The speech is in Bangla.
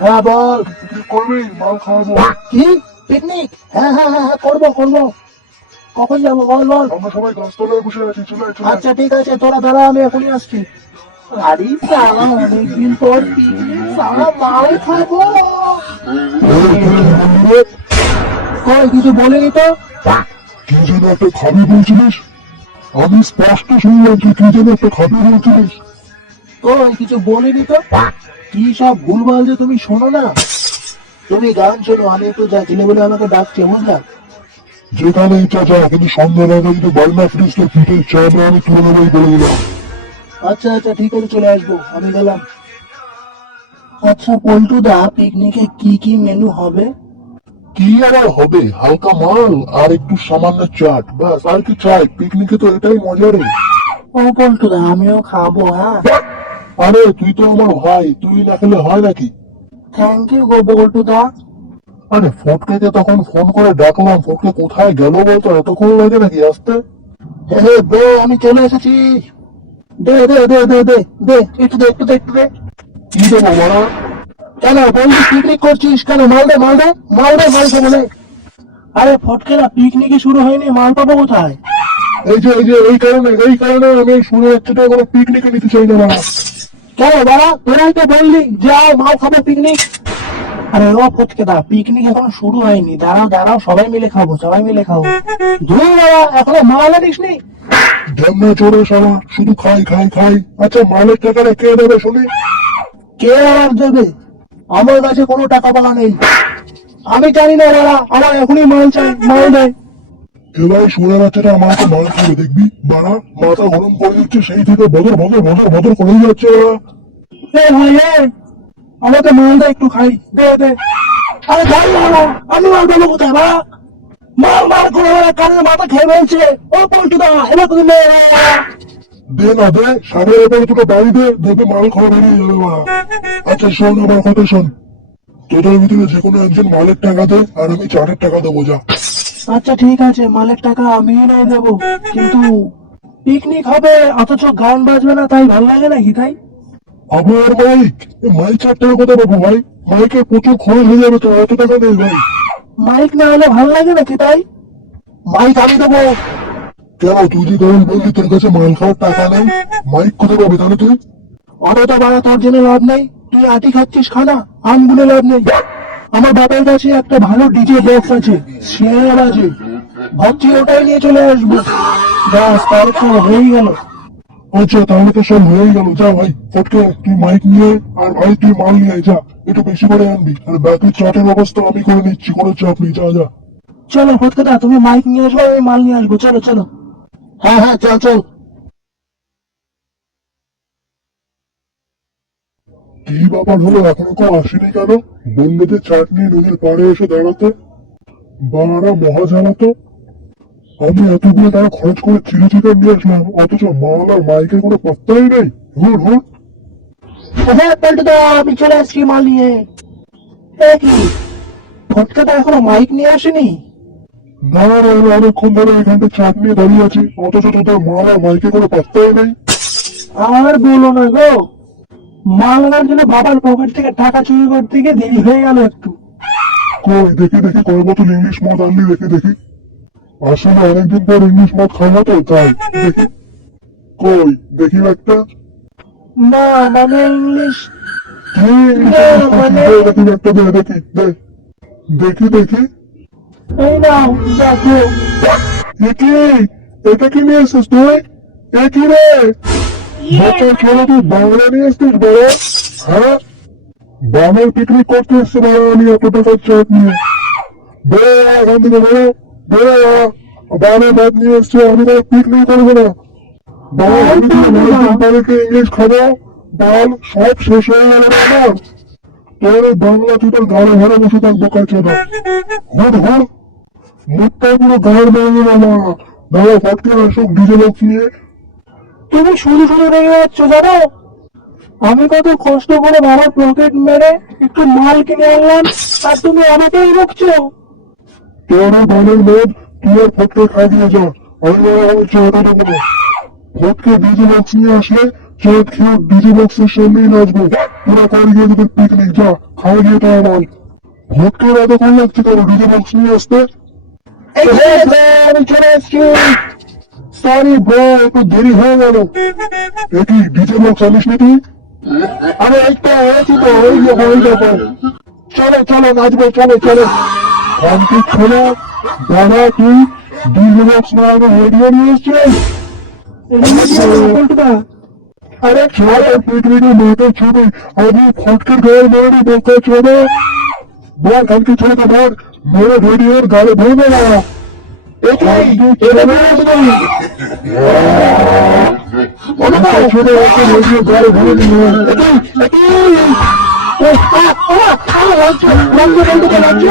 হ্যাঁ বল। করবি? মাল খাওয়াবো কি? পিকনিক হ্যাঁ হ্যাঁ হ্যাঁ হ্যাঁ, করব করব। কখন যাব? বল বল। আমরা সবাই গাছতলায় বসে আছি চলে আচ্ছা ঠিক আছে তোরা দাঁড়া আমি এখনই আসছি। আরে সালা অনেকদিন পর পিকনিক সালা মাল খাব। কই কিছু বলিনি তো? কি যেন একটা খাবি বলছিলিস। আমি স্পষ্ট শুনলাম তুই কি যেন একটা খাবি বলছিলিস। কই কিছু বলিনি তো? কি সব ভুলভাল যে তুমি শোনো না? তুমি গান শোনো আমি একটু যাচ্ছিলে বলে আমাকে ডাকছে বুঝলা? যেখানে ইচ্ছা কিন্তু সন্ধ্যা আগে যদি বাড়ি না ফিরিস তো পিঠে চাপে আমি তুলে নেব বলে দিলাম। আচ্ছা আচ্ছা ঠিক আছে চলে আসব আমি গেলাম। আচ্ছা পল্টু দা পিকনিকে কি কি মেনু হবে? কি আর হবে? হালকা মাল আর একটু সামান্য চাট ব্যাস আর কি চাই? পিকনিকে তো এটাই মজা রে ও পল্টু দা আমিও খাব হ্যাঁ? আরে তুই তো আমার ভাই তুই না খেলে হয় নাকি? থ্যাংক ইউ গো পল্টু দা আরে ফটকে তখন ফোন করে ডাকলাম ফটকে কোথায় গেল বলতো এতক্ষণ লাগে নাকি আসতে? হে দে আমি চলে এসেছি। দে দে দে দে দে দে একটু দে একটু দে একটু দে। কি দেবো বলা? কেন বন্ধু পিকনিক করছিস কেন? মাল দে মাল দে মাল দে মাল বলে। আরে ফটকে না পিকনিকই শুরু হয়নি মাল পাবো কোথায়? এই যে এই যে এই কারণে এই কারণে আমি শুনে যাচ্ছি তো কোনো পিকনিকে নিতে চাই না কেন বাবা তোরাই তো বললি যাও মাল খাব পিকনিক আরে ও ফটকে দা পিকনিক এখন শুরু হয়নি। দাঁড়াও দাঁড়াও সবাই মিলে খাব সবাই মিলে খাব। ধুই বাবা এখনও মাল আনিস নি ঝর্ণা চড়ে সারা শুধু খাই খাই খাই। আচ্ছা মালের টাকাটা কে দেবে শুনি? কে আর দেবে? আমার কাছে কোনো টাকা পাকা নেই। আমি জানি না বাবা আমার এখনই মাল চাই মাল দেয় এবার শুনে বাচ্চাটা আমাকে মাল খাবে দেখবি? বাড়া মাথা গরম করে দিচ্ছে সেই থেকে বদর বদর বদর বদর করেই যাচ্ছে এ আমাকে মাল দে একটু খাই। দে দে। আরে বাবা আমি মাল দেবো কোথায় মাল মাল করে ওরা কানের মাথা খেয়ে ফেলছে। ও পল্টু দা এবার তুমি নে দে না দে সামনে এবার দুটো বাড়ি দে দেখবে মাল খাওয়া বেরিয়ে যাবে বাড়া। আচ্ছা শোন আমার কথা শোন। তোদের ভিতরে যে কোনো একজন মালের টাকা দে আর আমি চারের টাকা দেবো যা। আচ্ছা ঠিক আছে মালের টাকা আমি নাই দেবো। কিন্তু পিকনিক হবে অথচ গান বাজবে না তাই ভালো লাগে নাকি তাই? আমার মাইক মাইক চার টাকা কোথায় পাবো ভাই। মাইকের প্রচুর খরচ হয়ে যাবে তো অত টাকা নেই ভাই। মাইক না হলে ভালো লাগে নাকি তাই? মাইক আমি দেবো। কেন তুই যে তখন বললি তোর কাছে মাল খাওয়ার টাকা নেই মাইক কোথায় পাবি তাহলে তুই? অতটা বাড়া তোর জন্য লাভ নেই। তুই আটি খাচ্ছিস খানা আমগুলো লাভ নেই। আমার বাবার কাছে একটা ভালো ডিজে বক্স আছে সে বাজে। ভাবছি ওটাই নিয়ে চলে আসব। ব্যাস তাহলে তো হয়েই গেল। আচ্ছা তাহলে তো সব হয়ে গেল। যা ভাই ফটকে তুই মাইক নিয়ে আর ভাই তুই মাল নিয়ে যা। একটু বেশি করে আনবি। আর বাকি চাটের ব্যবস্থা আমি করে নিচ্ছি কোনো চাপ নেই যা যা। চলো ফটকাদা তুমি মাইক নিয়ে আসব আমি মাল নিয়ে আসব। চলো চলো। হ্যাঁ হ্যাঁ চল চল। কি ব্যাপার হলো? এখনও কেউ আসেনি কেন? বলল যে চাট নিয়ে নদীর পাড়ে এসে দাঁড়াতে? বাড়া মহা জ্বালাতো আমি এতগুলো টাকা খরচ করে চিলি চিকেন নিয়ে আসলাম অথচ মাল আর মাইকের কোনো পাত্তাই নেই। হুর হুর হ্যাঁ পল্টুদা আমি চলে আসছি মাল নিয়ে। কি? ফটকাটা এখনও মাইক নিয়ে আসেনি? না আমি অনেকক্ষণ ধরে এখানটা চাট নিয়ে দাঁড়িয়ে আছি অথচ তোদের মাল আর মাইকে কোনো পাত্তাই নেই। আর বলো না গো। মাল আনার জন্য বাবার পকেট থেকে টাকা চুরি করতে গিয়ে দেরি হয়ে গেল একটু। কই দেখি দেখি কয় বোতল ইংলিশ মদ আনলি দেখি দেখি। আসলে অনেকদিন পর ইংলিশ মদ খাওয়া তো তাই দেখি। কই দেখি একটা। না মানে ইংলিশ না, মানে- দেখি দেখি এই নাও দেখো। এটা কি নিয়ে এসছিস তুই? এ কি রে? বছর ছোট তুই বাংলা নিয়ে এসছিস বড় হ্যাঁ? বাংলার পিকনিক করতে এসছে বড় আমি এত টাকার নিয়ে বেড়ে এখান থেকে বেড়ে বেড়ে বাংলার ভাত নিয়ে এসছে আমি কোনো পিকনিক করব না আমি তো ইংলিশ খাব বল সব শেষ হয়ে গেল আমার। তোর বাংলা তুই তোর ঘরে ঘরে বসে থাকব কাছে না হুট হুট। মুখটাই পুরো গায়ের বেরিয়ে গেল দাঁড়া ফটকে আসুক ডিজে বক্স নিয়ে তুমি শুধু শুধু রেগে যাচ্ছ জানো? আমি কত কষ্ট করে বাবার পকেট মেরে একটু মাল কিনে আনলাম আর তুমি আমাকেই রুখছো। তোর বানের তুই ফটকে খাই দিয়ে যা আমি দেবো না ফটকে ডিজে বক্স নিয়ে আসলে খেয়ে ডিজে বক্সের সামনেই নাচবো। তোরা কর গিয়ে তোদের পিকনিক যা খাওয়া গিয়ে লাগছে ডিজে বক্স নিয়ে আসতে? আমি চলে এসছি সরি ব্রো একটু দেরি হয়ে গেল। একই ডিজে বক্স আনিস নি তুই আমি এই তো ওই যে ওই ব্যাপার চলো চলো নাচবো চলো চলো। খানকে ছোলা দাদা তুই ডিজে বক্স না রেডিও নিয়ে এসছিস আরে ছোড়া পিকনিকে মেয়েটা ছবি ফটকে গায়ে ছোড়া বল কালকে বল রেডিওর গালে ধরবে না ছোট একটা রেডিও গালে ধরে নিয়ে লাগছে লাগছে লাগছে লাগছে